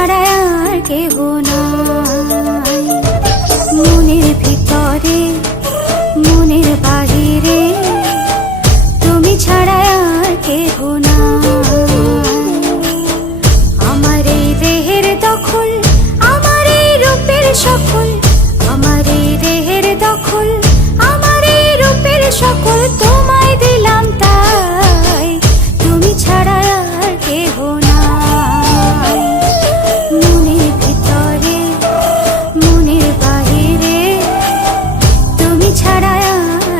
ছাড়া আর কেহ নাই। মনের ভিতরে মনের বাহিরে তুমি ছাড়া আর কেহ নাই। আমার এই দেহের দখল, আমার এই রূপের সকল, আমার এই দেহের দখল, আমার এই রূপের সকল তোমায় দিলাম তাই, তুমি ছাড়া আর কেহ নাই। মনের ভিতরে মনের বাহিরে তুমি ছাড়া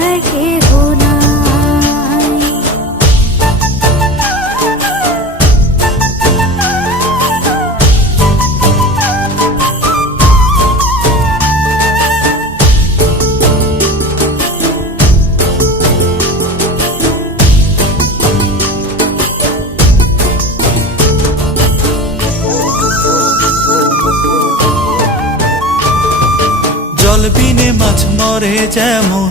আর কেহ নাই। জল বিনে মাছ মরে যেমন,